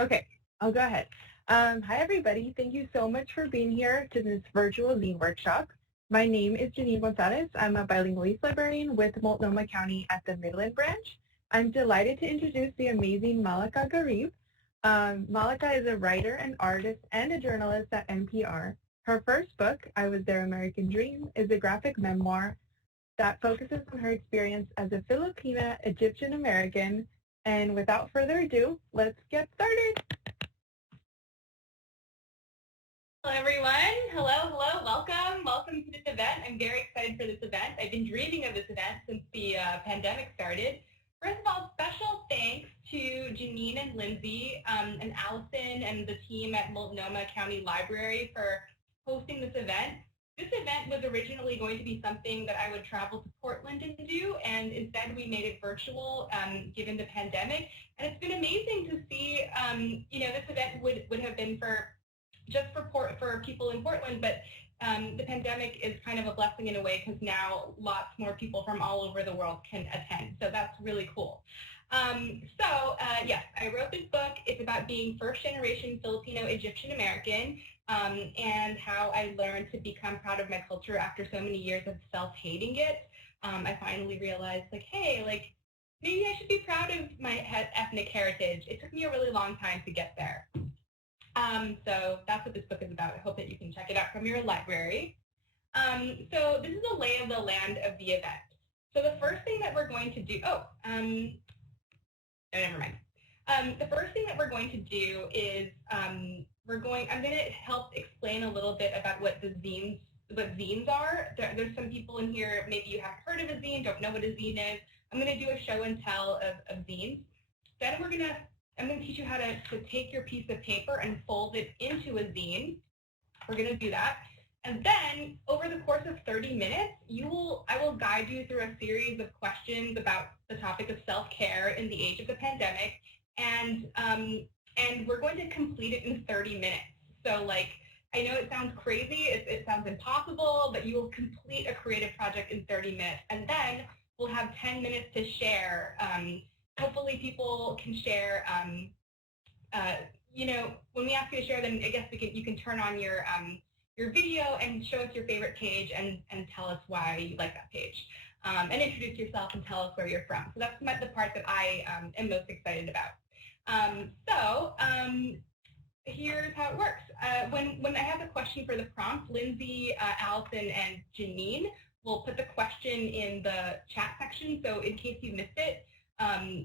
Okay, I'll go ahead. Hi, everybody. Thank you so much for being here to this virtual zine workshop. My name is Janine Gonzalez. I'm a bilingual East librarian with Multnomah County at the Midland Branch. I'm delighted to introduce the amazing Malaka Gharib. Malaka is a writer, an artist, and a journalist at NPR. Her first book, I Was Their American Dream, is a graphic memoir that focuses on her experience as a Filipina Egyptian American. And without further ado, let's get started. Hello, everyone. Hello. Welcome to this event. I'm very excited for this event. I've been dreaming of this event since the pandemic started. First of all, special thanks to Janine and Lindsay and Allison and the team at Multnomah County Library for hosting this event. This event was originally going to be something that I would travel to Portland and do, and instead we made it virtual given the pandemic. And it's been amazing to see, this event would have been just for people in Portland, but the pandemic is kind of a blessing in a way because now lots more people from all over the world can attend. So that's really cool. Yes, I wrote this book. It's about being first generation Filipino Egyptian American and how I learned to become proud of my culture after so many years of self-hating it. I finally realized maybe I should be proud of my ethnic heritage. It took me a really long time to get there. So that's what this book is about. I hope that you can check it out from your library. So this is a lay of the land of the event. So the first thing that we're going to do, never mind. The first thing that we're going to do is I'm going to help explain a little bit about what zines are. There's some people in here, maybe you haven't heard of a zine, don't know what a zine is. I'm going to do a show and tell of zines. Then I'm going to teach you how to take your piece of paper and fold it into a zine. We're going to do that. And then over the course of 30 minutes, I will guide you through a series of questions about the topic of self-care in the age of the pandemic. And we're going to complete it in 30 minutes. So I know it sounds crazy, it sounds impossible, but you will complete a creative project in 30 minutes. And then we'll have 10 minutes to share. Hopefully people can share, when we ask you to share, then I guess you can turn on your video and show us your favorite page and tell us why you like that page. And introduce yourself and tell us where you're from. So that's the part that I am most excited about. Here's how it works. When I have a question for the prompt, Lindsay, Allison, and Janine will put the question in the chat section. So in case you missed it,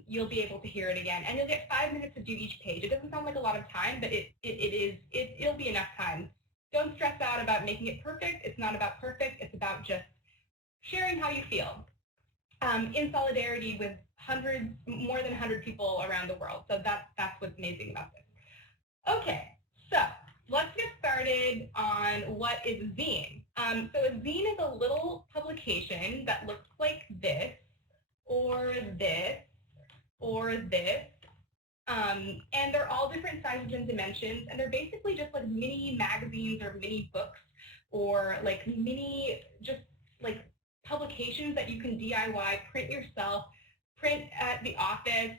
you'll be able to hear it again. And you'll get 5 minutes to do each page. It doesn't sound like a lot of time, but it'll be enough time. Don't stress out about making it perfect. It's not about perfect. It's about just sharing how you feel in solidarity with more than 100 people around the world. So that's what's amazing about this. Okay, so let's get started on what is a zine. So a zine is a little publication that looks like this, or this, or this. And they're all different sizes and dimensions, and they're basically just like mini magazines or mini books or mini publications that you can DIY, print yourself, print at the office,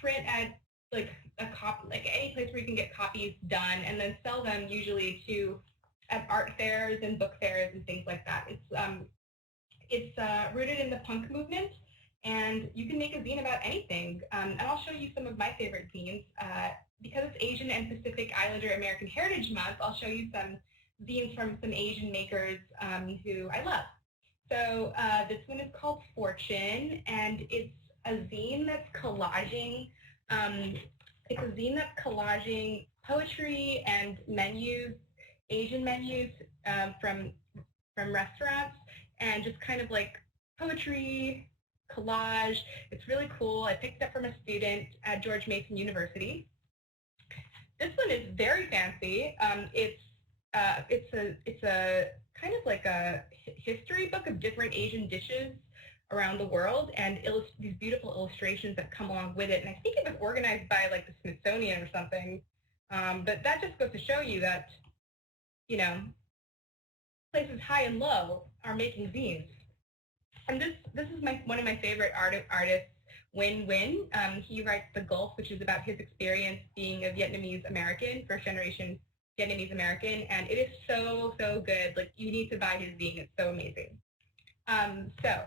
print at any place where you can get copies done, and then sell them usually at art fairs and book fairs and things like that. It's rooted in the punk movement. And you can make a zine about anything. And I'll show you some of my favorite zines. Because it's Asian and Pacific Islander American Heritage Month, I'll show you some zines from some Asian makers who I love. So this one is called Fortune, and it's a zine that's collaging. It's a zine that's collaging poetry and menus, Asian menus from restaurants, and just kind of like poetry, collage. It's really cool. I picked it up from a student at George Mason University. This one is very fancy. It's a kind of like a history book of different Asian dishes around the world, and these beautiful illustrations that come along with it. And I think it was organized by the Smithsonian or something. But that just goes to show you that, places high and low are making zines. And this is one of my favorite artists, Win-Win. He writes The Gulf, which is about his experience being a Vietnamese American, first generation Vietnamese American, and it is so, so good. Like, you need to buy his zine. It's so amazing. So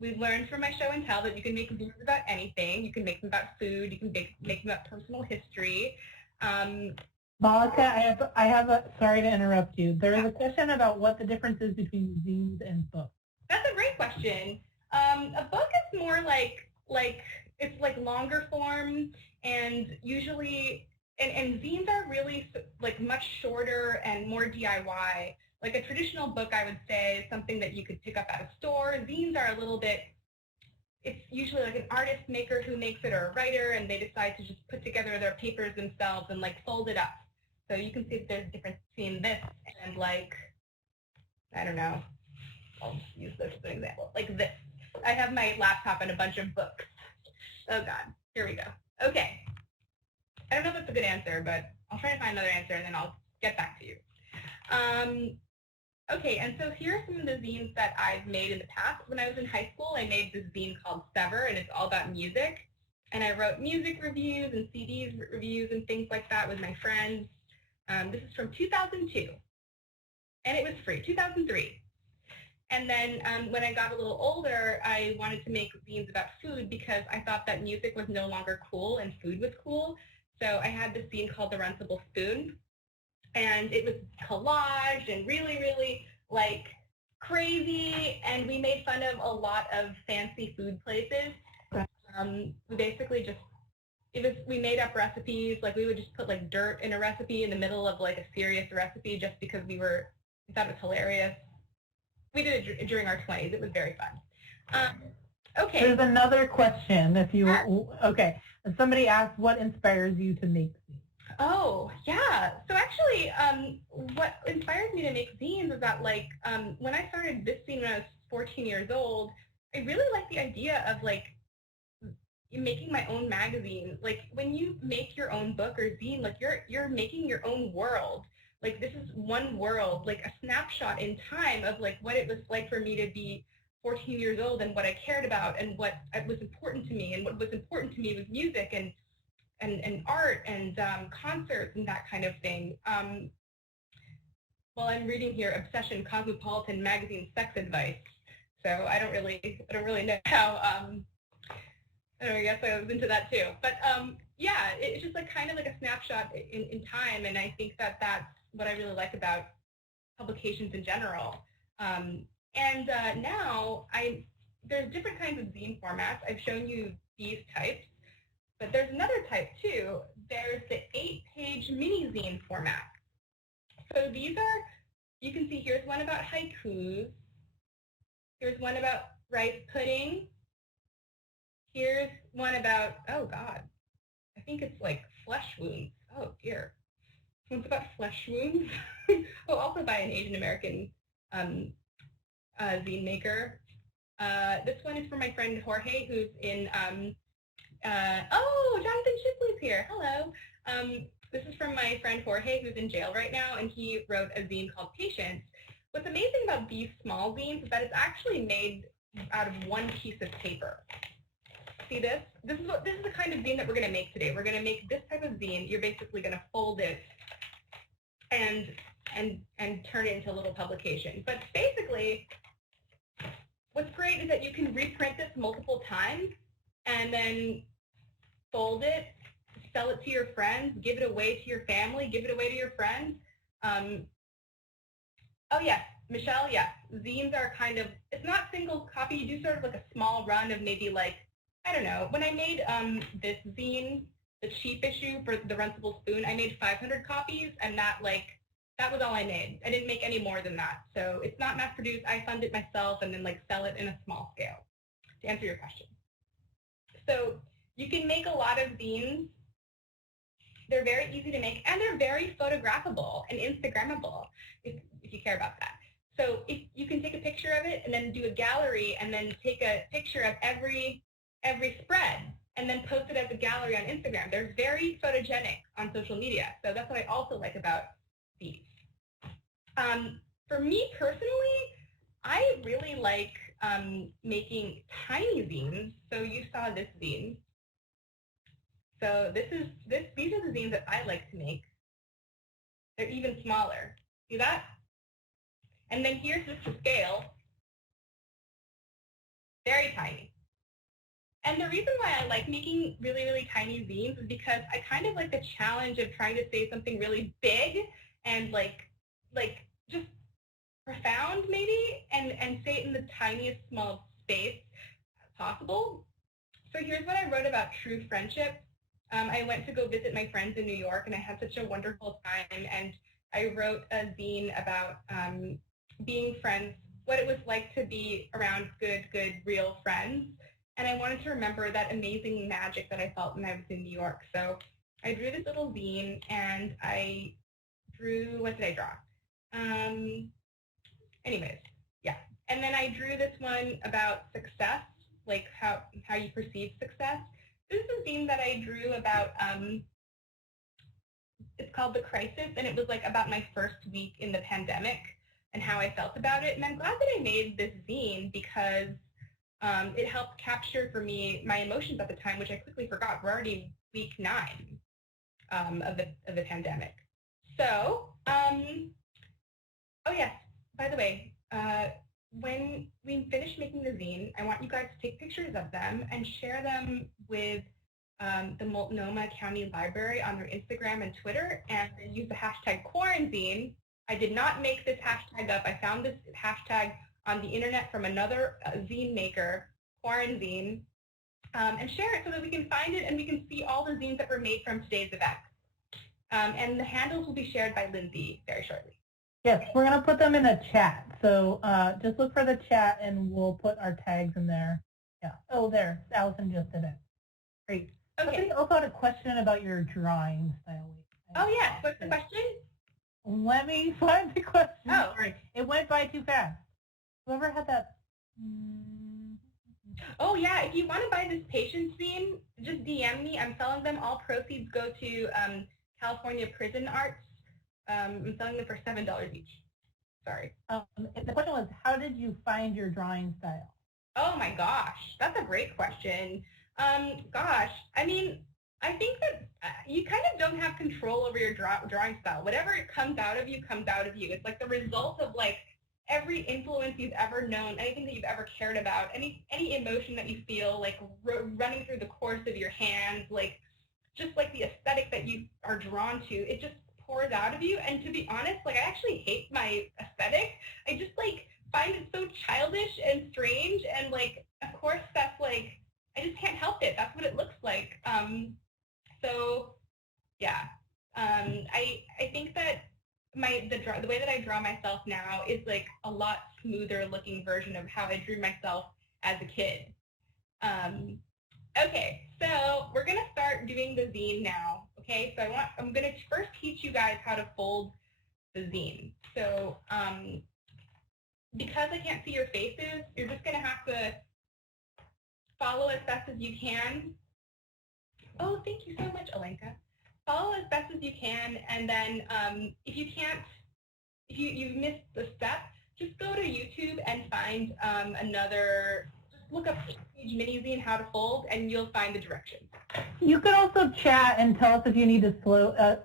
we've learned from my show and tell that you can make zines about anything. You can make them about food. You can make them about personal history. Malaka, sorry to interrupt you. There is a question about what the difference is between zines and books. That's a great question. A book is more like it's like longer form, and usually, and zines are really like much shorter and more DIY. Like a traditional book, I would say, is something that you could pick up at a store. Zines are a little bit, it's usually like an artist maker who makes it, or a writer, and they decide to just put together their papers themselves and like fold it up. So you can see that there's a difference between this and like, I don't know, I'll just use this as an example, like this. I have my laptop and a bunch of books. Oh God, here we go. Okay. I don't know if that's a good answer, but I'll try to find another answer and then I'll get back to you. Okay, and so here are some of the zines that I've made in the past. When I was in high school, I made this zine called Sever, and it's all about music. And I wrote music reviews and CDs reviews and things like that with my friends. This is from 2002, and it was free, 2003. And then when I got a little older, I wanted to make zines about food because I thought that music was no longer cool and food was cool. So I had this zine called The Runcible Spoon, and it was collage and really, really like crazy, and we made fun of a lot of fancy food places. We basically just, we made up recipes. Like we would just put like dirt in a recipe in the middle of like a serious recipe just because we thought it was hilarious. We did it during our 20s. It was very fun. Okay. There's another question. Okay. Somebody asked, what inspires you to make zines? Oh, yeah. So actually, what inspires me to make zines is that, like, when I started this zine when I was 14 years old, I really liked the idea of, like, making my own magazine. Like, when you make your own book or zine, like, you're making your own world. Like, this is one world, like a snapshot in time of, like, what it was like for me to be 14 years old and what I cared about and what was important to me. And what was important to me was music and art and concerts and that kind of thing. Well, I'm reading here, Obsession, Cosmopolitan Magazine, Sex Advice. So I don't really know how, I guess I was into that too. But yeah, it's just like kind of like a snapshot in time, and I think that that's what I really like about publications in general. Now there's different kinds of zine formats. I've shown you these types. But there's another type too. There's the 8-page mini zine format. So these are, you can see here's one about haikus. Here's one about rice pudding. Here's one about, oh God, I think it's like flesh wounds. Oh dear. This one's about flesh wounds. Oh, also by an Asian American zine maker. This one is for my friend Jorge, who's in, Jonathan Shipley's here. Hello. This is from my friend Jorge, who's in jail right now, and he wrote a zine called Patience. What's amazing about these small zines is that it's actually made out of one piece of paper. See this? This is the kind of zine that we're going to make today. We're going to make this type of zine. You're basically going to fold it and turn it into a little publication. But basically, what's great is that you can reprint this multiple times and then fold it, sell it to your friends, give it away to your family, give it away to your friends. Oh yes, Michelle, yes. Zines are kind of, it's not single copy. You do sort of like a small run of maybe like, I don't know. When I made this zine, the cheap issue for The Runcible Spoon, I made 500 copies, and that was all I made. I didn't make any more than that. So it's not mass produced. I fund it myself and then like sell it in a small scale, to answer your question. So you can make a lot of zines. They're very easy to make, and they're very photographable and Instagrammable, if you care about that. So if you can take a picture of it and then do a gallery and then take a picture of every spread and then post it as a gallery on Instagram. They're very photogenic on social media. So that's what I also like about these. For me personally, I really like making tiny zines. So you saw this zine. So these are the zines that I like to make. They're even smaller. See that? And then here's just the scale. Very tiny. And the reason why I like making really, really tiny zines is because I kind of like the challenge of trying to say something really big and like just profound maybe, and say it in the tiniest small space possible. So here's what I wrote about true friendship. I went to go visit my friends in New York, and I had such a wonderful time, and I wrote a zine about being friends, what it was like to be around good, real friends. And I wanted to remember that amazing magic that I felt when I was in New York. So I drew this little zine, and I drew, what did I draw? Anyways, yeah. And then I drew this one about success, like how you perceive success. This is a zine that I drew about, it's called The Crisis, and it was like about my first week in the pandemic and how I felt about it. And I'm glad that I made this zine because it helped capture for me my emotions at the time, which I quickly forgot. We're already week 9 of the pandemic. So, oh yes, by the way, when we finish making the zine, I want you guys to take pictures of them and share them with the Multnomah County Library on their Instagram and Twitter, and use the hashtag quarantine. I did not make this hashtag up. I found this hashtag on the internet from another zine maker, Quarantine, and share it so that we can find it and we can see all the zines that were made from today's event. And the handles will be shared by Lindsay very shortly. Yes, we're going to put them in a chat. So just look for the chat and we'll put our tags in there. Yeah. Oh, there. Allison just did it. Great. Okay. Somebody also had a question about your drawing style. Oh, yeah. What's the question? Let me find the question. Oh. Sorry. It went by too fast. Whoever had that. Oh, yeah. If you want to buy this patience zine, just DM me. I'm selling them. All proceeds go to California Prison Arts. I'm selling them for $7 each. Sorry. The question was, how did you find your drawing style? Oh, my gosh. That's a great question. Gosh, I mean, I think that you kind of don't have control over your drawing style. Whatever it comes out of you comes out of you. It's like the result of like every influence you've ever known, anything that you've ever cared about, any emotion that you feel like running through the course of your hands, like just like the aesthetic that you are drawn to, it just pours out of you. And to be honest, like I actually hate my aesthetic. I just like find it so childish and strange, and like of course that's like I just can't help it. That's what it looks like. So yeah, I think that the way that I draw myself now is like a lot smoother looking version of how I drew myself as a kid. Okay, so we're gonna start doing the zine now. Okay, so I'm gonna first teach you guys how to fold the zine. So because I can't see your faces, you're just gonna have to follow as best as you can. Oh, thank you so much, Alenka. Follow as best as you can, and then if you missed the step, just go to YouTube and find just look up Page Mini Zine how to fold, and you'll find the directions. You could also chat and tell us if you need to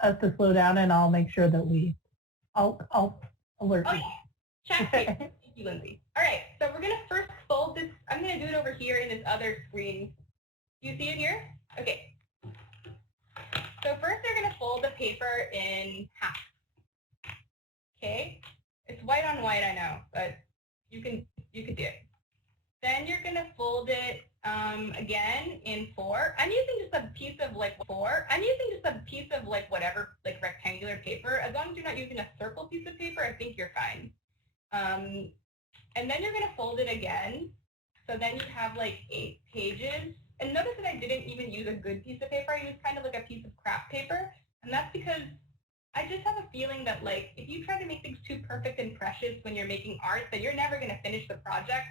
us to slow down, and I'll make sure that I'll alert you. Oh, yeah. Chat here. Thank you, Lindsay. All right, so we're going to first fold this. I'm going to do it over here in this other screen. Do you see it here? Okay. So first they're going to fold the paper in half. Okay? It's white on white, I know, but you can do it. Then you're going to fold it again in 4. I'm using just a piece of whatever, like rectangular paper. As long as you're not using a circle piece of paper, I think you're fine. And then you're going to fold it again. So then you have like 8 pages. And notice that I didn't even use a good piece of paper. I used kind of like a piece of craft paper. And that's because I just have a feeling that like if you try to make things too perfect and precious when you're making art, then you're never going to finish the project.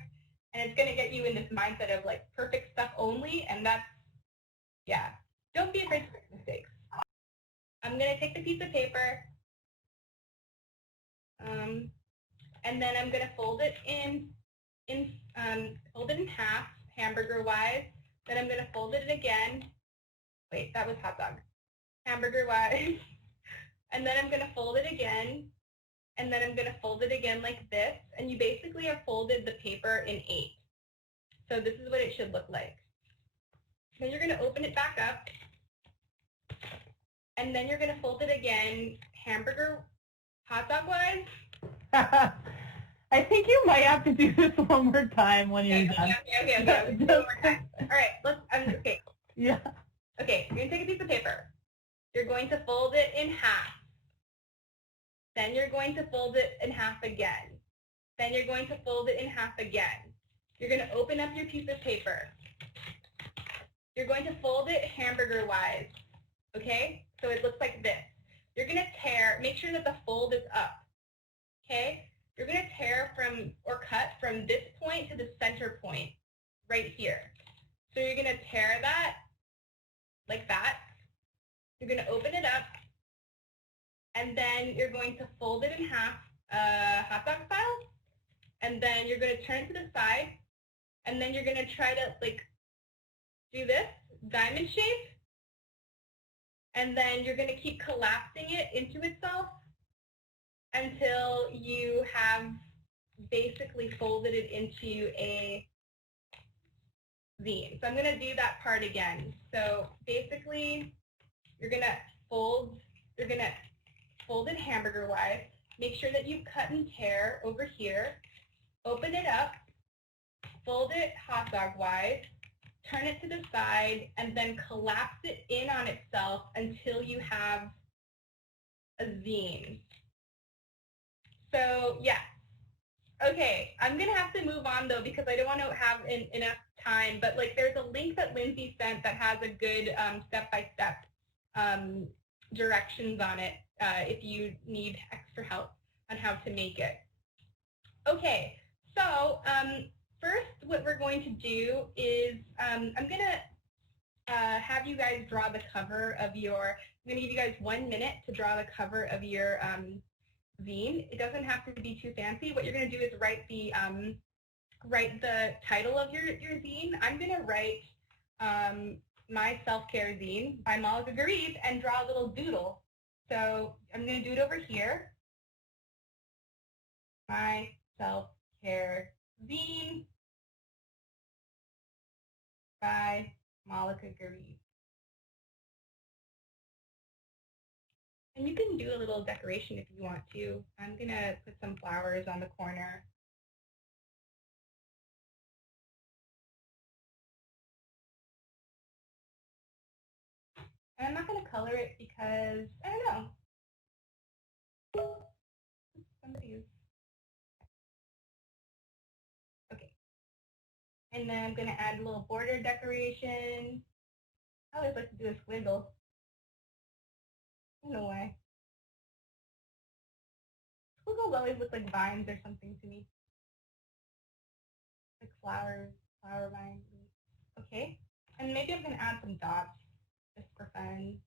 And it's going to get you in this mindset of like perfect stuff only. And that's, yeah, don't be afraid to make mistakes. I'm going to take the piece of paper. And then I'm going to fold it in fold it in half, hamburger-wise. Then I'm going to fold it again. Wait, that was hot dog. Hamburger-wise. And then I'm going to fold it again. And then I'm going to fold it again like this. And you basically have folded the paper in 8. So this is what it should look like. Then you're going to open it back up. And then you're going to fold it again, hamburger, hot dog-wise. I think you might have to do this one more time when you're done. Okay. One more time. All right, okay. Yeah. Okay, you're going to take a piece of paper. You're going to fold it in half. Then you're going to fold it in half again. Then you're going to fold it in half again. You're going to open up your piece of paper. You're going to fold it hamburger-wise, okay? So it looks like this. You're going to tear, make sure that the fold is up, okay? You're going to tear from, or cut from this point to the center point right here. So you're going to tear that like that. You're going to open it up, and then you're going to fold it in half, hot dog style, and then you're going to turn it to the side, and then you're going to try to like do this diamond shape, and then you're going to keep collapsing it into itself until you have basically folded it into a zine. So I'm going to do that part again. So basically, you're going to fold it hamburger-wise. Make sure that you cut and tear over here. Open it up. Fold it hot dog-wise. Turn it to the side, and then collapse it in on itself until you have a zine. So, yeah. Okay, I'm going to have to move on, though, because I don't want to have enough time. But, like, there's a link that Lindsay sent that has a good step-by-step directions on it if you need extra help on how to make it. Okay, so first what we're going to do is I'm going to have you guys draw the cover of your, I'm going to give you guys 1 minute to draw the cover of your zine. It doesn't have to be too fancy. What you're going to do is write the title of your zine. I'm going to write My Self-Care Zine by Malaka Gharib and draw a little doodle. So I'm going to do it over here. My Self-Care Zine by Malaka Gharib. And you can do a little decoration if you want to. I'm going to put some flowers on the corner. And I'm not going to color it because, I don't know. Somebody's. Okay. And then I'm going to add a little border decoration. I always like to do a squiggle. I don't know why. Squiggles always look like vines or something to me. Like flowers, flower vines. Okay. And maybe I'm going to add some dots just for fun.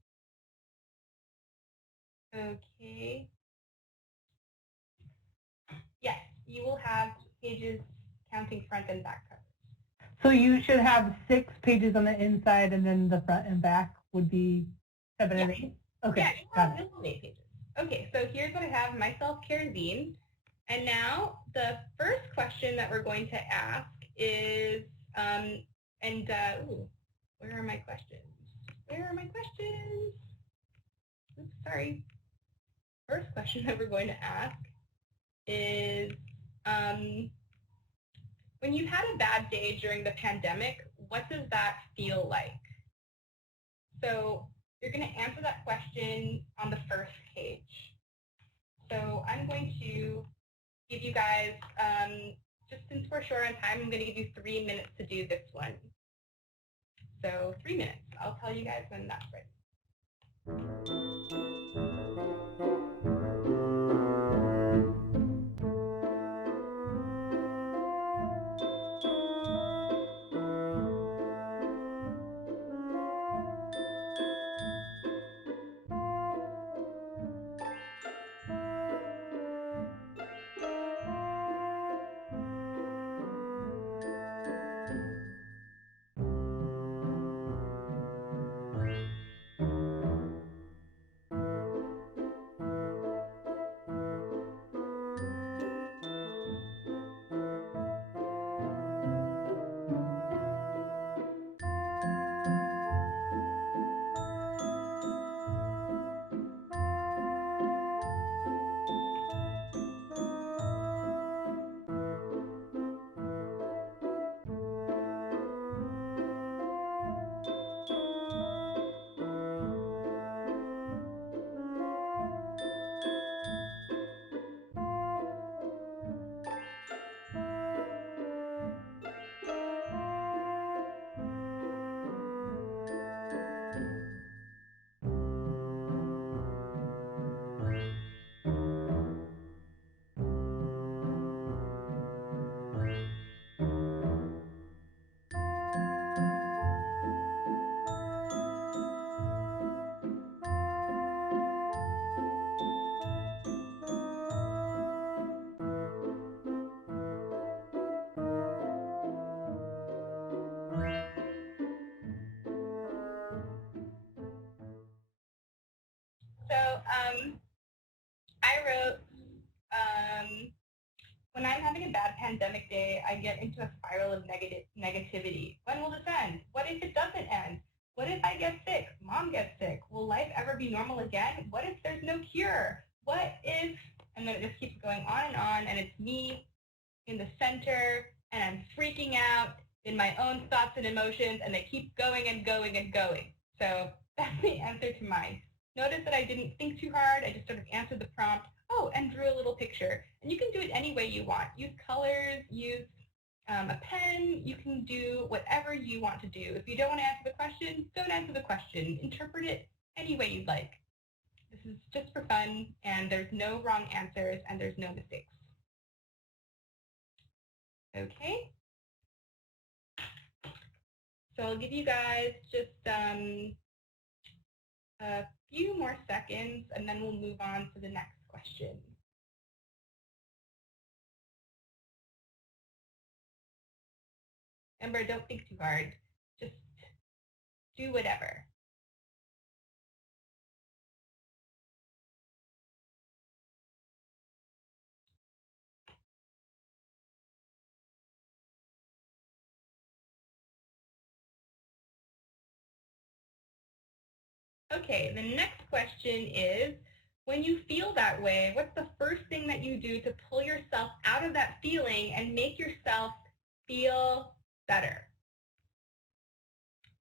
Okay. Yes, you will have pages counting front and back covers. So you should have 6 pages on the inside, and then the front and back would be 7 and 8? Okay, yeah, you have 8 pages. Okay, so here's what I have, my self-care zine. And now the first question that we're going to ask is, where are my questions? Where are my questions? Oops, sorry. First question that we're going to ask is, when you've had a bad day during the pandemic, what does that feel like? So you're going to answer that question on the first page. So I'm going to give you guys, just since we're short on time, I'm going to give you 3 minutes to do this one. So 3 minutes. I'll tell you guys when that's ready. I wrote, when I'm having a bad pandemic day, I get into a spiral of negativity. When will this end? What if it doesn't end? What if I get sick? Mom gets sick. Will life ever be normal again? What if there's no cure? What if, and then it just keeps going on, and it's me in the center, and I'm freaking out in my own thoughts and emotions, and they keep going and going and going. So that's the answer to mine. Notice that I didn't think too hard. I just sort of answered the prompt, and drew a little picture. And you can do it any way you want. Use colors, use a pen. You can do whatever you want to do. If you don't want to answer the question, don't answer the question. Interpret it any way you'd like. This is just for fun, and there's no wrong answers, and there's no mistakes. Okay? So I'll give you guys just a few more seconds, and then we'll move on to the next question. Remember, don't think too hard. Just do whatever. Okay, the next question is, when you feel that way, what's the first thing that you do to pull yourself out of that feeling and make yourself feel better?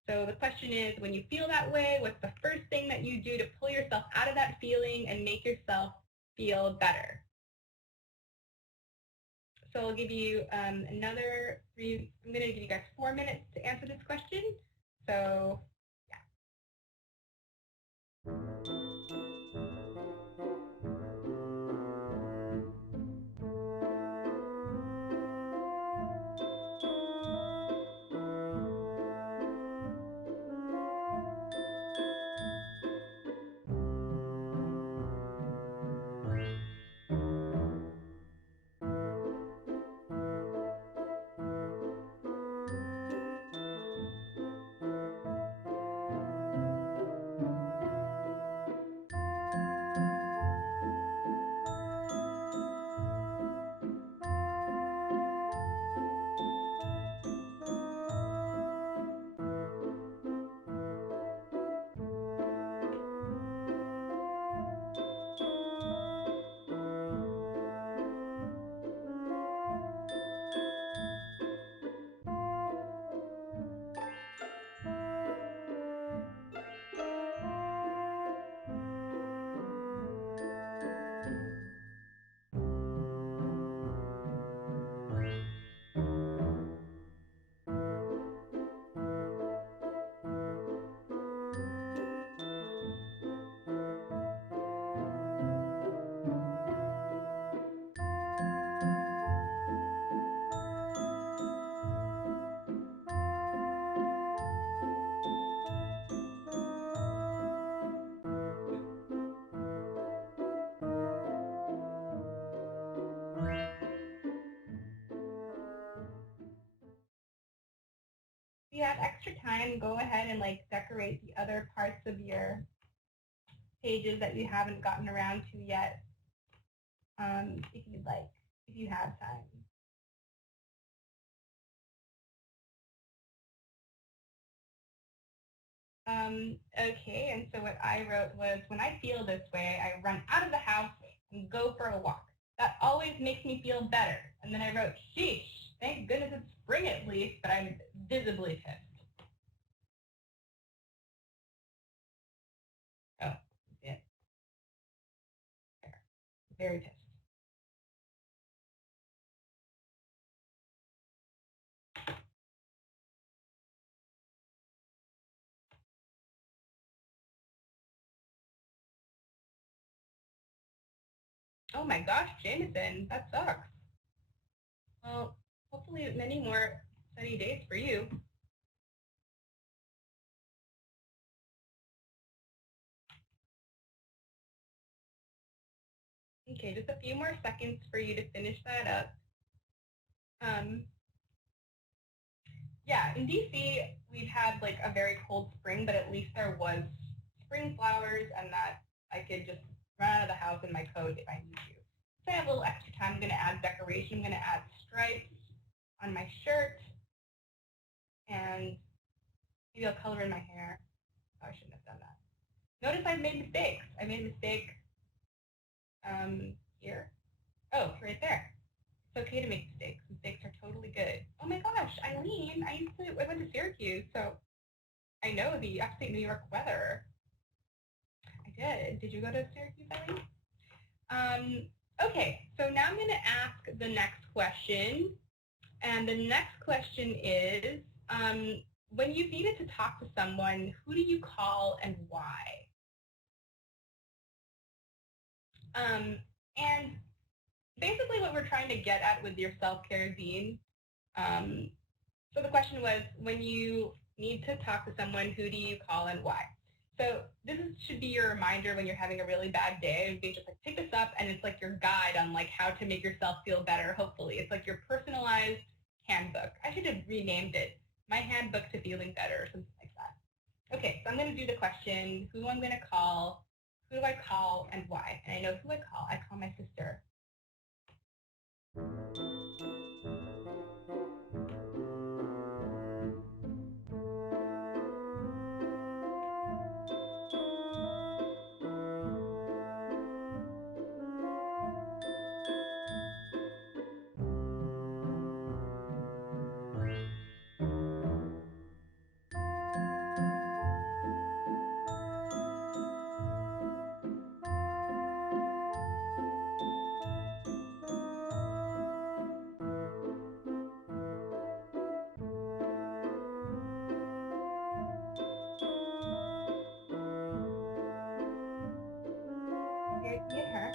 So the question is, when you feel that way, what's the first thing that you do to pull yourself out of that feeling and make yourself feel better? So I'll give you I'm going to give you guys 4 minutes to answer this question. So if you have extra time, go ahead and decorate the other parts of your pages that you haven't gotten around to yet, if you'd like, if you have time. Okay, and so what I wrote was, when I feel this way, I run out of the house and go for a walk. That always makes me feel better. And then I wrote, sheesh, thank goodness it's spring at least, but I'm visibly pissed. Oh, yeah. Very pissed. Oh my gosh, Jameson, that sucks. Well, hopefully many more sunny days for you. Okay, just a few more seconds for you to finish that up. Yeah, in DC, we've had a very cold spring, but at least there was spring flowers, and that I could just run out of the house in my coat if I need to. So I have a little extra time. I'm going to add decoration. I'm going to add stripes on my shirt. And maybe I'll color in my hair. Oh, I shouldn't have done that. Notice I've made mistakes. I made a mistake here. Oh, right there. It's okay to make mistakes. Mistakes are totally good. Oh my gosh, Eileen, I went to Syracuse, so I know the upstate New York weather. I did. Did you go to Syracuse, Eileen? Okay, so now I'm going to ask the next question. And the next question is, when you needed to talk to someone, who do you call and why? And basically what we're trying to get at with your self-care zine. So the question was, when you need to talk to someone, who do you call and why? So this should be your reminder when you're having a really bad day. You can just like pick this up, and it's like your guide on like how to make yourself feel better. Hopefully, it's like your personalized handbook. I should have renamed it my handbook to feeling better or something like that. Okay, so I'm going to do the question: who I'm going to call, who do I call, and why? And I know who I call. I call my sister. Here's me and her.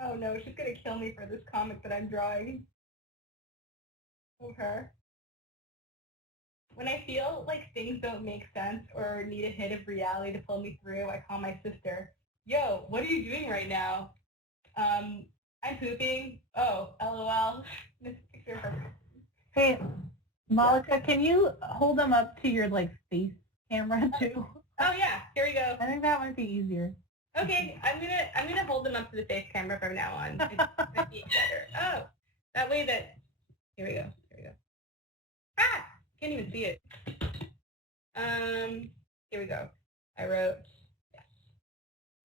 Oh no, she's going to kill me for this comic that I'm drawing of her. When I feel like things don't make sense or need a hit of reality to pull me through, I call my sister. Yo, what are you doing right now? I'm pooping. Oh, LOL. This picture of her. Hey, Malaka, can you hold them up to your like face camera too? Oh yeah, here we go. I think that might be easier. Okay, I'm gonna hold them up to the face camera from now on. It might be better. Oh, that way that. Here we go. Here we go. Ah, can't even see it. Here we go. I wrote yes.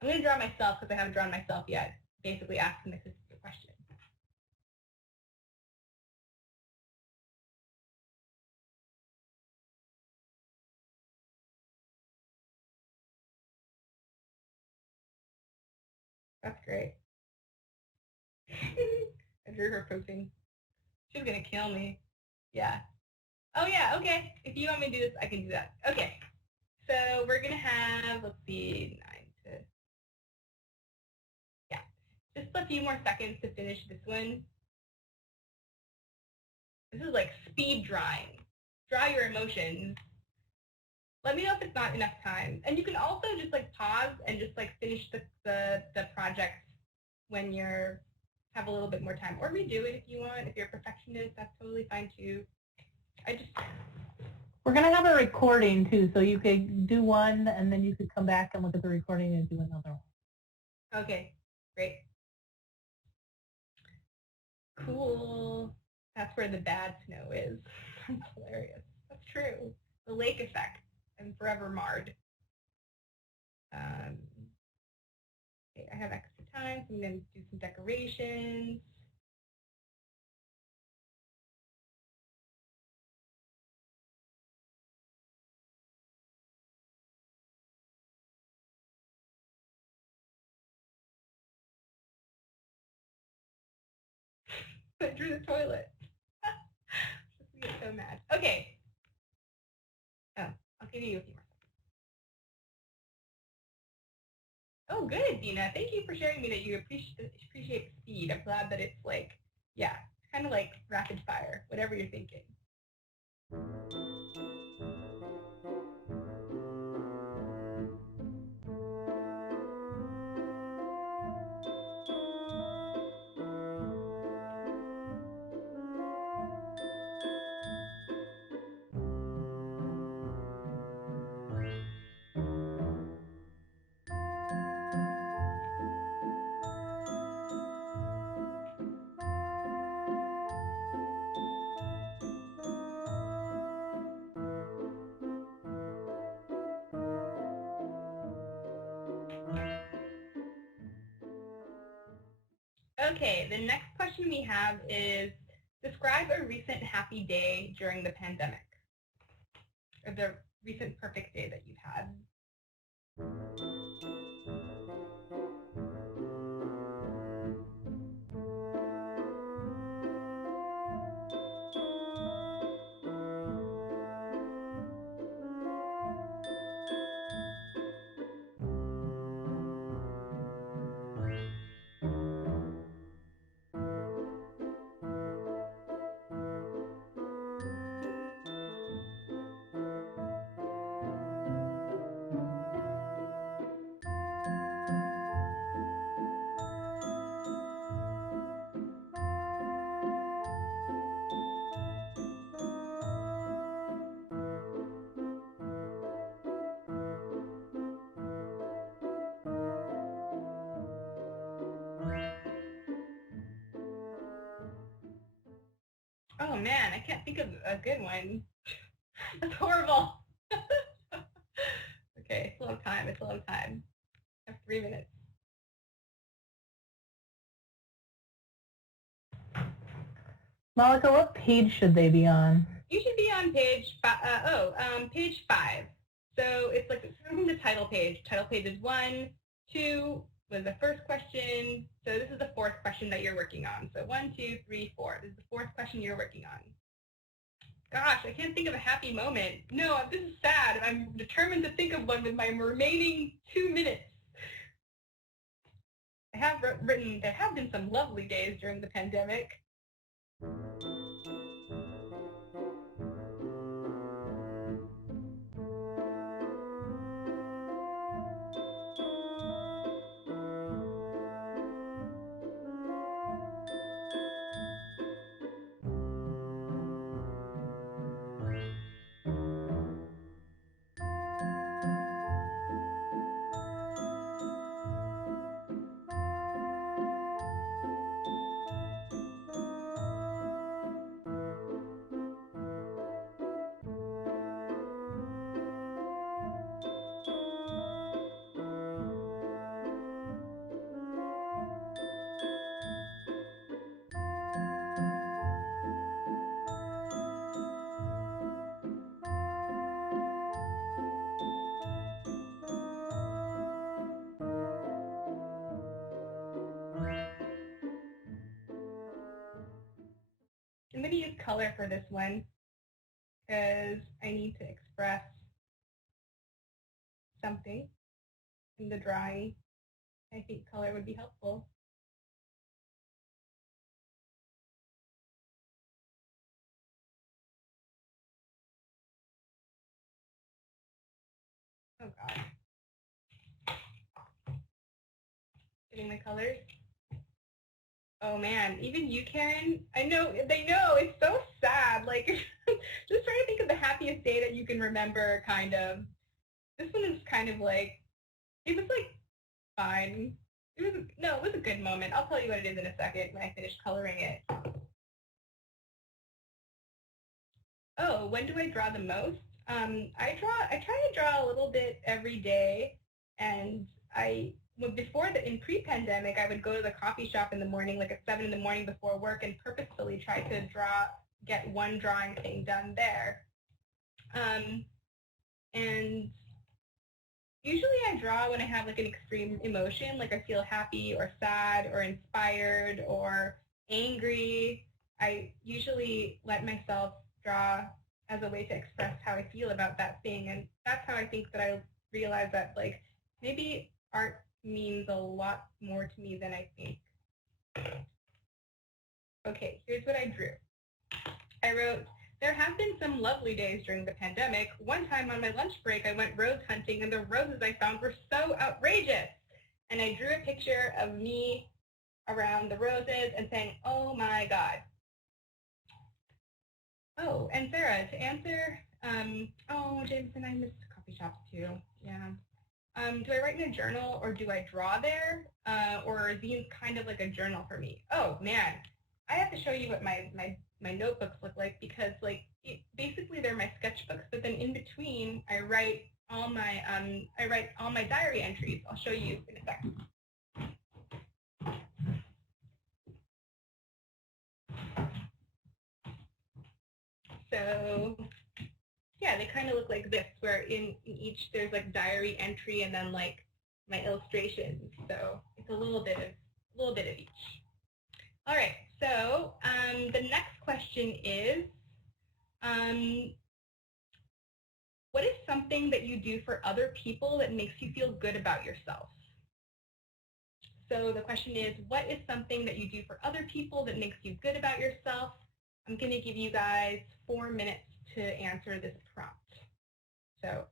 I'm gonna draw myself because I haven't drawn myself yet. Basically asking my sister a question. That's great. I drew her pooping. She's gonna kill me. Yeah. Oh yeah, okay. If you want me to do this, I can do that. Okay. So we're gonna have, let's see, 9 to, yeah. Just a few more seconds to finish this one. This is like speed drawing. Draw your emotions. Let me know if it's not enough time. And you can also just like pause and just like finish the project when you're have a little bit more time. Or redo it if you want. If you're a perfectionist, that's totally fine too. We're going to have a recording too, so you could do one and then you could come back and look at the recording and do another one. Okay, great. Cool. That's where the bad snow is. That's hilarious. That's true. The lake effect. I'm forever marred. Okay, I have extra time, so I'm going to do some decorations. I drew the toilet. Just get so mad. Okay. Maybe a few more seconds. Oh, good, Dina. Thank you for sharing me that you appreciate speed. I'm glad that it's like, yeah, kind of like rapid fire, whatever you're thinking. Okay, the next question we have is, describe a recent happy day during the pandemic, or the recent perfect day that you've had. Oh man, I can't think of a good one. That's horrible. Okay, it's a long time. It's a long time. I have 3 minutes. Malaka, what page should they be on? You should be on page page 5. So it's like from the title page. Title page is 1, 2 was the first question. So this is the 4th question that you're working on. So 1, 2, 3, 4. This is the 4th question you're working on. Gosh, I can't think of a happy moment. No, this is sad. I'm determined to think of one with my remaining 2 minutes. I have written, there have been some lovely days during the pandemic. I'm going to use color for this one because I need to express something in the drawing. I think color would be helpful. Oh God. Getting my colors. Oh man, even you, Karen, I know, they know, it's so sad. Like, just trying to think of the happiest day that you can remember, kind of. This one is kind of like, it was like, fine. It was a good moment. I'll tell you what it is in a second when I finish coloring it. Oh, when do I draw the most? I try to draw a little bit every day, and in pre-pandemic, I would go to the coffee shop in the morning, like at 7 in the morning before work, and purposefully try to get one drawing thing done there. And usually I draw when I have like an extreme emotion, like I feel happy or sad or inspired or angry. I usually let myself draw as a way to express how I feel about that thing. And that's how I think that I realized that like maybe art means a lot more to me than I think. Okay, here's what I drew. I wrote, there have been some lovely days during the pandemic. One time on my lunch break, I went rose hunting, and the roses I found were so outrageous. And I drew a picture of me around the roses and saying, oh my God. Oh, and Sarah, to answer, oh, Jameson, I missed coffee shops too. Yeah. Do I write in a journal or do I draw there? Or are these kind of like a journal for me? Oh man, I have to show you what my notebooks look like, because like basically they're my sketchbooks, but then in between I write all my diary entries. I'll show you in a second. So yeah, they kind of look like this, where in each there's like diary entry and then like my illustrations. So it's a little bit of each. All right. So the next question is, what is something that you do for other people that makes you feel good about yourself? So the question is, what is something that you do for other people that makes you good about yourself? I'm going to give you guys 4 minutes to answer this prompt. So.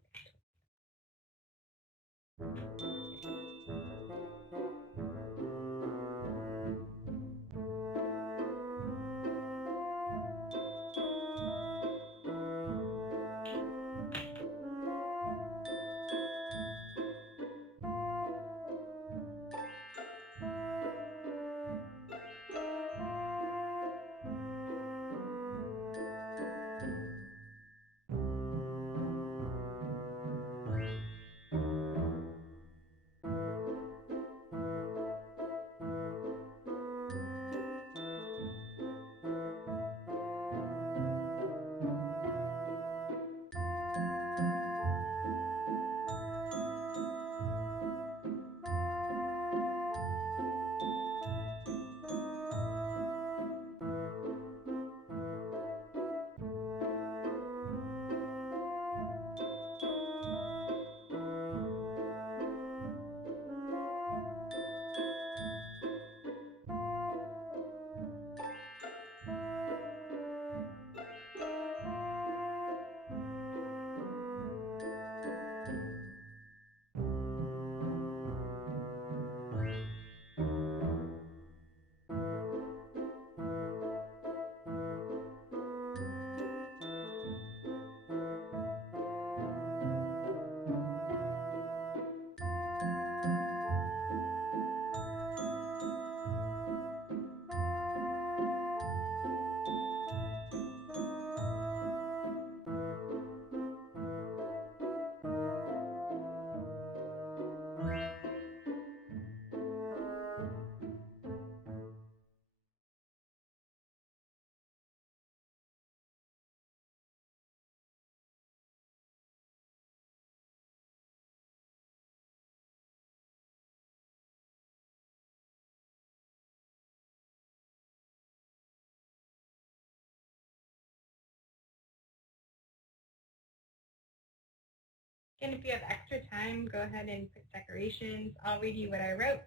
And if you have extra time, go ahead and put decorations. I'll read you what I wrote.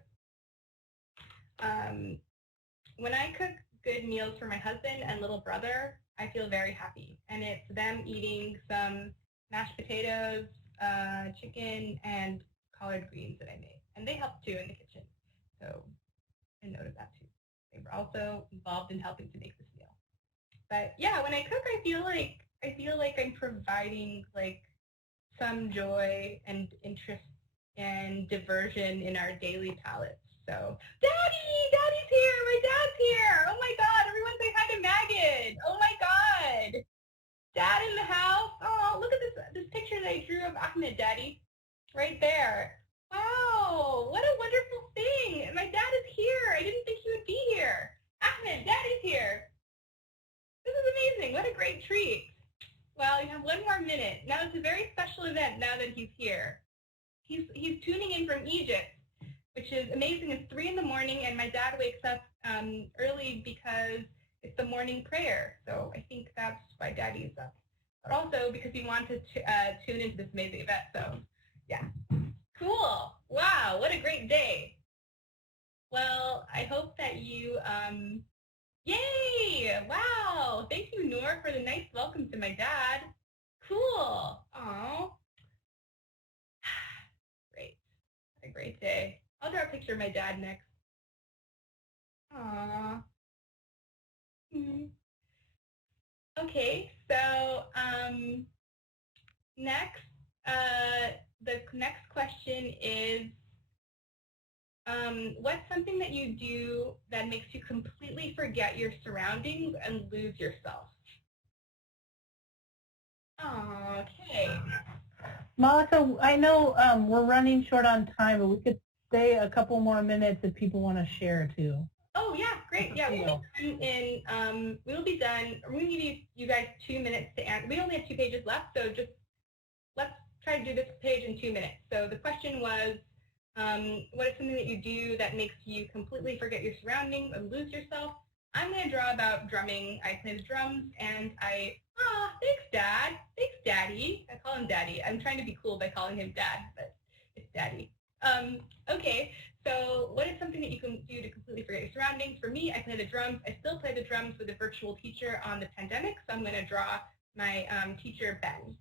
When I cook good meals for my husband and little brother, I feel very happy. And it's them eating some mashed potatoes, chicken, and collard greens that I made. And they helped too in the kitchen. So a note of that too. They were also involved in helping to make this meal. But yeah, when I cook, I feel like I'm providing like some joy and interest and diversion in our daily palettes. So, Daddy's here! My dad's here! Oh my God! Everyone say hi to Megan! Oh my God! Dad in the house! Oh, look at this picture that I drew of Ahmed, Daddy, right there. Wow! What a wonderful thing! My dad is here! I didn't think he would be here. Ahmed, Daddy's here! This is amazing! What a great treat! Well, you have 1 more minute. Now it's a very special event now that he's here. He's tuning in from Egypt, which is amazing. It's 3 in the morning, and my dad wakes up early because it's the morning prayer. So I think that's why Daddy's up but also because we want to tune into this amazing event. So, yeah. Cool. Wow, what a great day. Well, I hope that you, yay! Wow! Thank you, Noor, for the nice welcome to my dad. Cool. Aw. Great. What a great day. I'll draw a picture of my dad next. Aw. Okay, so next, the next question is, what's something that you do that makes you completely forget your surroundings and lose yourself? Okay. Malaka, I know we're running short on time, but we could stay a couple more minutes if people want to share too. Oh yeah, great. Yeah, we'll be done. We're gonna give you guys 2 minutes to answer. We only have 2 pages left, so just let's try to do this page in 2 minutes. So the question was, what is something that you do that makes you completely forget your surroundings and lose yourself? I'm gonna draw about drumming. I play the drums, and thanks, Dad. Thanks, Daddy. I call him Daddy. I'm trying to be cool by calling him Dad, but it's Daddy. Okay. So what is something that you can do to completely forget your surroundings? For me, I play the drums. I still play the drums with a virtual teacher on the pandemic, so I'm going to draw my teacher, Ben.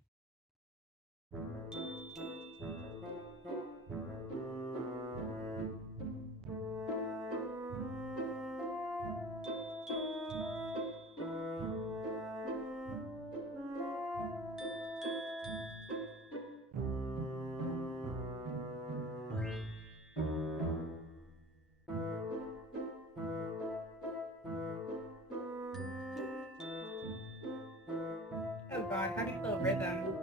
Oh God, how do you spell rhythm?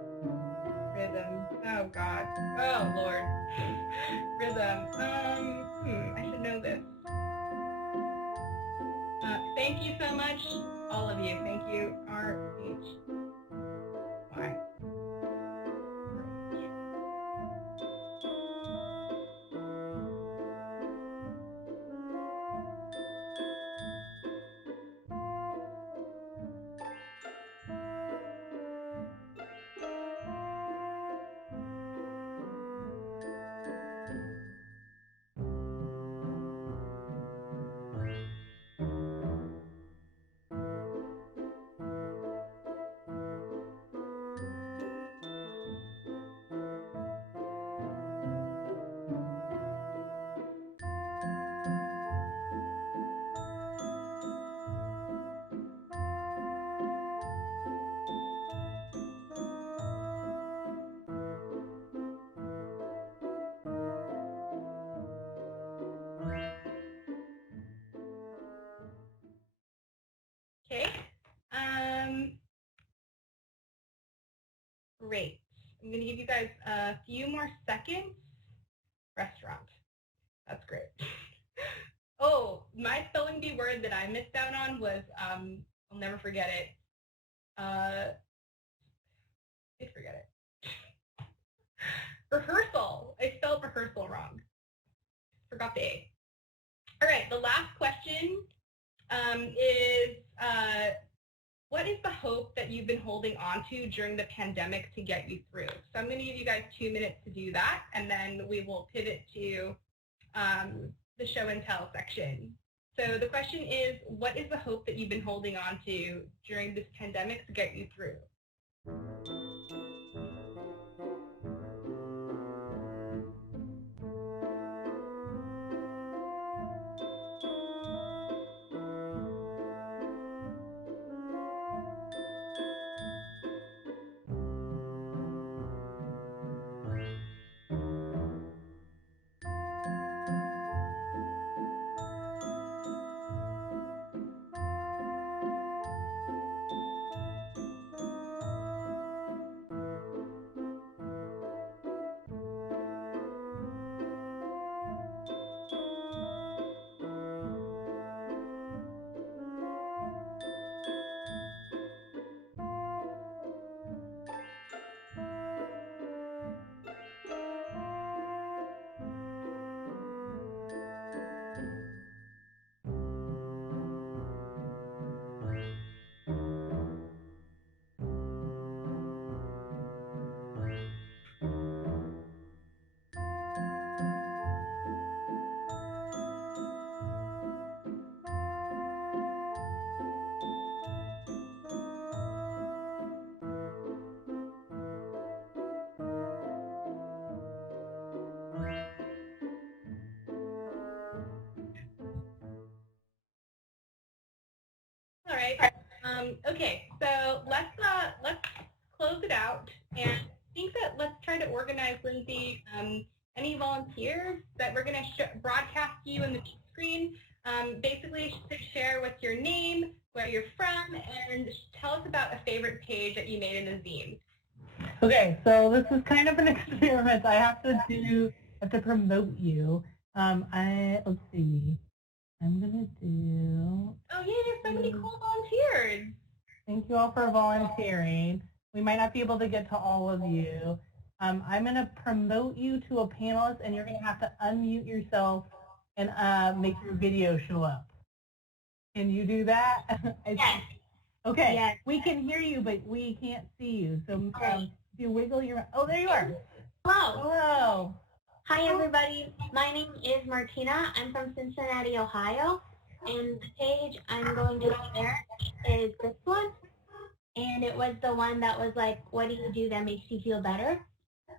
Rhythm. Oh God. Oh Lord. Rhythm. I should know this. Thank you so much, all of you. Thank you. R-H-Y. Okay. Great. I'm going to give you guys a few more seconds. Restaurant. That's great. Oh, my spelling bee word that I missed out on was, I'll never forget it. I forget it. Rehearsal. I spelled rehearsal wrong. Forgot the A. All right, the last question is, what is the hope that you've been holding on to during the pandemic to get you through? So I'm going to give you guys 2 minutes to do that, and then we will pivot to the show and tell section. So the question is, what is the hope that you've been holding on to during this pandemic to get you through? right. Okay, so let's close it out, and I think that let's try to organize, Lindsay, any volunteers that we're going to broadcast you in the screen. Basically, share what's your name, where you're from, and tell us about a favorite page that you made in the zine. Okay, so this is kind of an experiment. I have to promote you. Let's see. I'm gonna do. Oh yeah, so many cool volunteers. Thank you all for volunteering. We might not be able to get to all of you. I'm gonna promote you to a panelist, and you're gonna have to unmute yourself and make your video show up. Can you do that? Yes. Okay. Yes. We can hear you, but we can't see you. So if you wiggle your... Oh, there you are. Hello. Hello. Hi, everybody. My name is Martina. I'm from Cincinnati, Ohio. And the page I'm going to share is this one. And it was the one that was like, what do you do that makes you feel better?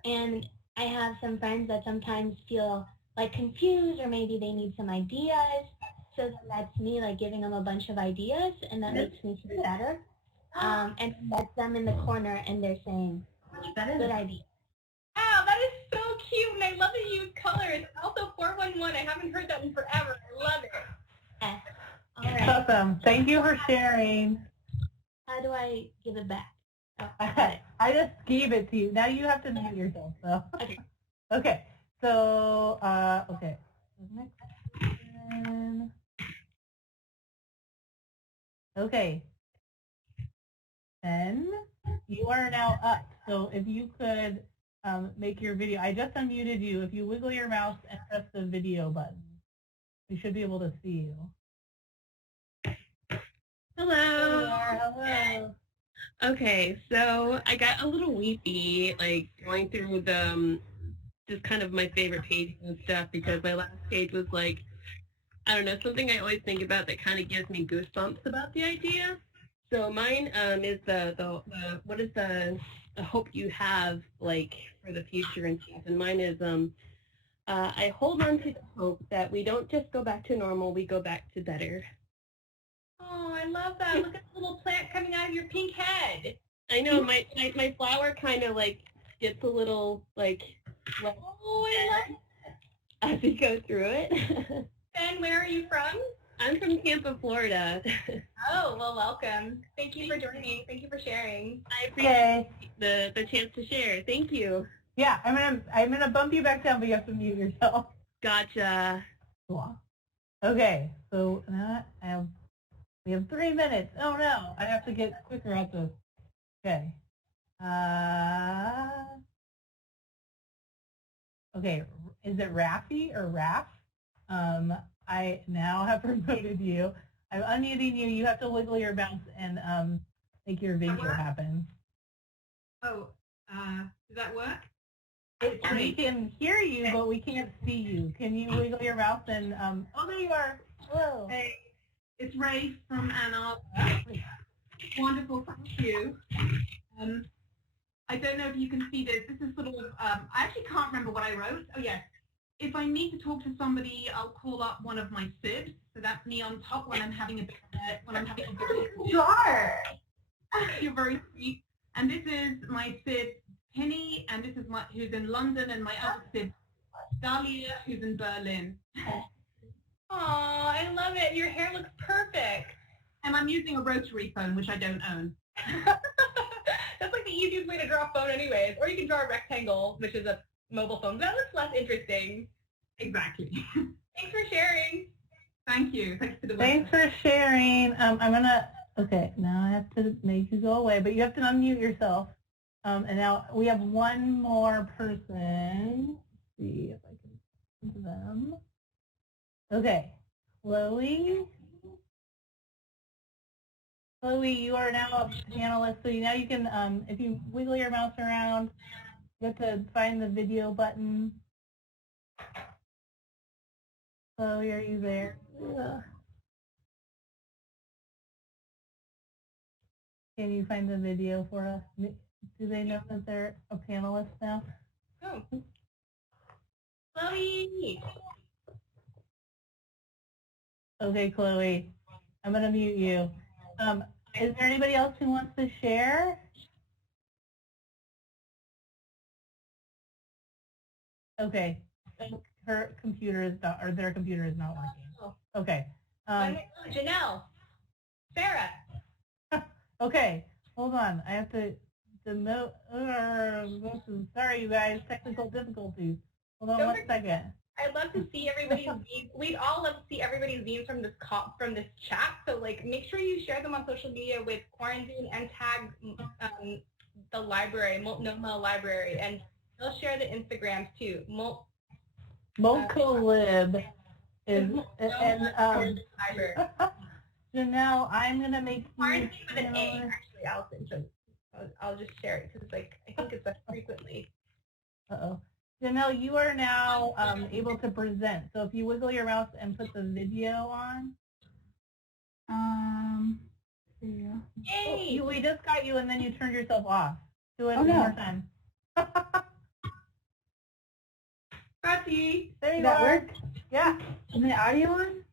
And I have some friends that sometimes feel like confused, or maybe they need some ideas. So that's me, like giving them a bunch of ideas, and that makes me feel better. And that's them in the corner, and they're saying, good idea. Wow, that is so cute, and I love that you use colors. Also, 411, I haven't heard that one forever. I love it. Yes. All right. Awesome. Thank you for sharing. How do I give it back? Oh, I just gave it to you. Now you have to mute yourself. So. Okay. Okay. So, okay. Next question. Okay. Ben, you are now up. So if you could make your video. I just unmuted you. If you wiggle your mouse and press the video button, we should be able to see you. Hello. Hello. Okay, so I got a little weepy, like going through the just kind of my favorite pages and stuff, because my last page was like, I don't know, something I always think about that kind of gives me goosebumps about the idea. So mine is the what is the hope you have like for the future and stuff, and mine is I hold on to the hope that we don't just go back to normal, we go back to better. Oh, I love that. Look at the little plant coming out of your pink head. I know, my flower kind of like gets a little like Oh, I love it. as we go through it. Ben, where are you from? I'm from Tampa, Florida. Oh, well, welcome. Thank you for joining. Thank you for sharing. I appreciate the chance to share. Thank you. Yeah, I'm gonna bump you back down, but you have to mute yourself. Gotcha. Cool. Okay, so we have 3 minutes. Oh no, I have to get quicker at this. Okay. Okay, is it Rafi or Raf? I now have promoted you. I'm unmuting you. You have to wiggle your mouse and make your video happen. Oh, does that work? We can hear you, but we can't see you. Can you wiggle your mouse and, oh, there you are. Hello. Hey, it's Ray from Ann Arbor. Wonderful, thank you. I don't know if you can see this. This is sort of, I actually can't remember what I wrote. Oh, yes. If I need to talk to somebody, I'll call up one of my sibs. So that's me on top when I'm having a bit Sure. You're very sweet. And this is my sib, Penny, and this is who's in London, and my other sib, Dahlia, who's in Berlin. Aw, I love it. Your hair looks perfect. And I'm using a rotary phone, which I don't own. That's like the easiest way to draw a phone anyways. Or you can draw a rectangle, which is a mobile phone. That looks less interesting. Exactly. Thanks for sharing. Thank you. Thanks for the Thanks for sharing. Okay, now I have to make you go away, but you have to unmute yourself. And now we have one more person. Let's see if I can listen to them. Okay, Chloe. Chloe, you are now a panelist, so now you can, if you wiggle your mouse around, you have to find the video button. Chloe, are you there? Can you find the video for us? Do they know that they're a panelist now? Oh. Chloe. Okay, Chloe, I'm going to mute you. Is there anybody else who wants to share? Okay. Her computer is not, or their computer is not working. Okay. Janelle. Sarah. Okay. Hold on. I have to sorry, you guys. Technical difficulties. Hold on one second. I'd love to see everybody's zines. We'd all love to see everybody's zines from this chat. So like, make sure you share them on social media with Quarantine and tag the library, Multnomah Library, and they'll share the Instagrams too. Mocolib is and Janelle, I'm gonna make Quarantine with an A. Actually, Allison, so I'll just share it because like I think it's frequently. Janelle, you are now able to present. So if you wiggle your mouse and put the video on. Yay! We just got you and then you turned yourself off. Do it one more time. Scotty! There you Does that are. work? Yeah. Is the audio on?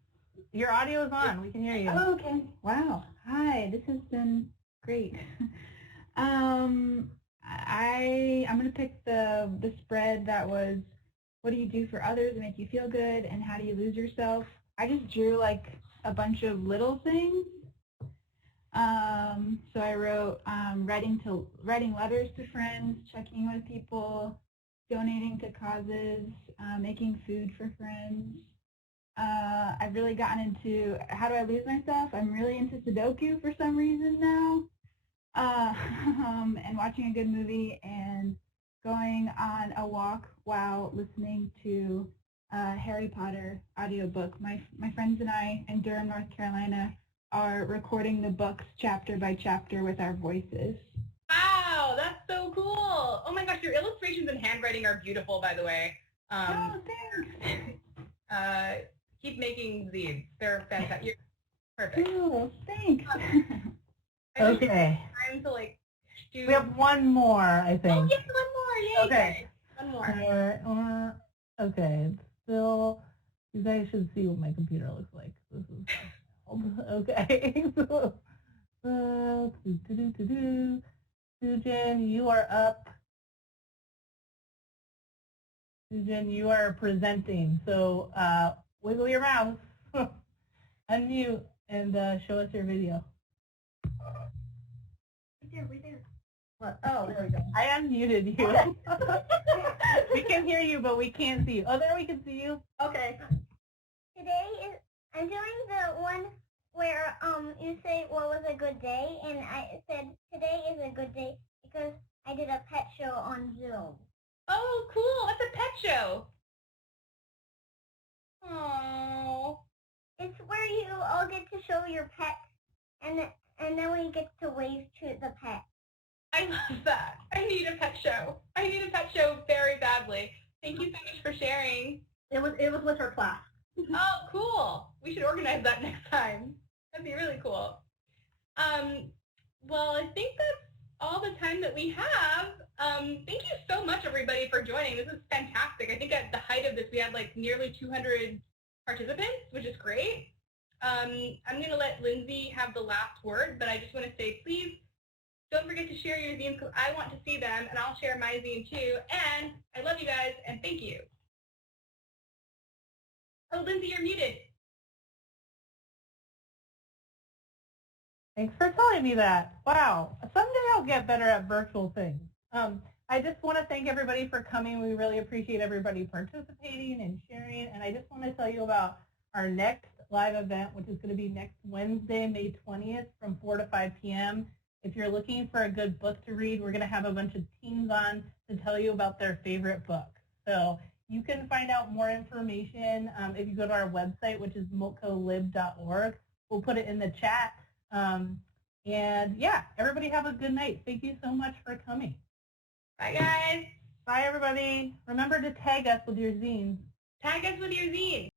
Your audio is on. We can hear you. Oh, okay. Wow. Hi. This has been great. I'm gonna pick the spread that was, what do you do for others to make you feel good, and how do you lose yourself? I just drew like a bunch of little things. So I wrote writing letters to friends, checking in with people, donating to causes, making food for friends. I've really gotten into how do I lose myself. I'm really into Sudoku for some reason now. And watching a good movie and going on a walk while listening to a Harry Potter audiobook. My friends and I in Durham, North Carolina are recording the books chapter by chapter with our voices. Wow, that's so cool. Oh my gosh, your illustrations and handwriting are beautiful, by the way. Oh, thanks. Keep making zines. They're fantastic. You're perfect. Cool, thanks. Okay. Time to like do. We have one more, I think. Oh, yes, one more. Yay. Okay. One more. Okay. It's still, you guys should see what my computer looks like. This is okay. Sujan, you are up. Sujan, you are presenting. So wiggle your mouse, unmute, and show us your video. Right there. What? Oh, there we go. I unmuted you. We can hear you, but we can't see you. Oh, there we can see you. Okay. I'm doing the one where you say what was a good day, and I said today is a good day because I did a pet show on Zoom. Oh, cool. What's a pet show? Oh. It's where you all get to show your pets, and then we get to wave to the pet. I love that. I need a pet show. I need a pet show very badly. Thank you so much for sharing. It was with her class. Oh, cool. We should organize that next time. That'd be really cool. Well, I think that's all the time that we have. Thank you so much, everybody, for joining. This is fantastic. I think at the height of this, we had like nearly 200 participants, which is great. I'm going to let Lindsay have the last word, but I just want to say, please don't forget to share your zines because I want to see them, and I'll share my zine too. And I love you guys, and thank you. Oh, Lindsay, you're muted. Thanks for telling me that. Wow. Someday I'll get better at virtual things. I just want to thank everybody for coming. We really appreciate everybody participating and sharing. And I just want to tell you about our next live event, which is going to be next Wednesday, May 20th from 4 to 5 p.m. If you're looking for a good book to read, we're going to have a bunch of teens on to tell you about their favorite book. So you can find out more information if you go to our website, which is mocolib.org. We'll put it in the chat. And yeah, everybody have a good night. Thank you so much for coming. Bye, guys. Bye, everybody. Remember to tag us with your zines. Tag us with your zine.